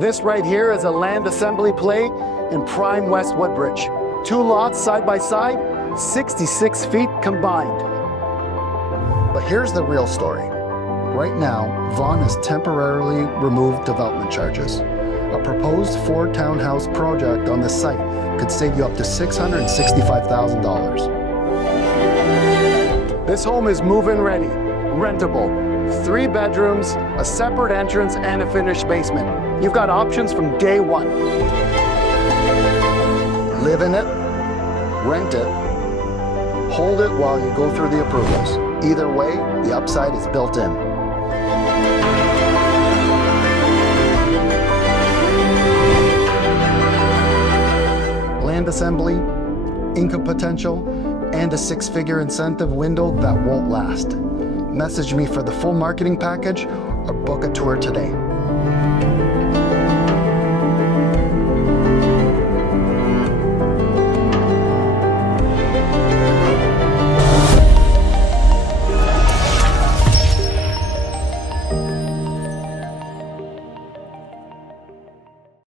This right here is a land assembly play in prime West Woodbridge. 2 lots side by side, 66 feet combined. But here's the real story. Right now, Vaughan has temporarily removed development charges. A proposed 4 townhouse project on the site could save you up to $665,000. This home is move-in ready, rentable, 3 bedrooms, a separate entrance, and a finished basement. You've got options from day one. Live in it, rent it, hold it while you go through the approvals. Either way, the upside is built in. Land assembly, income potential, and a 6-figure incentive window that won't last. Message me for the full marketing package or book a tour today.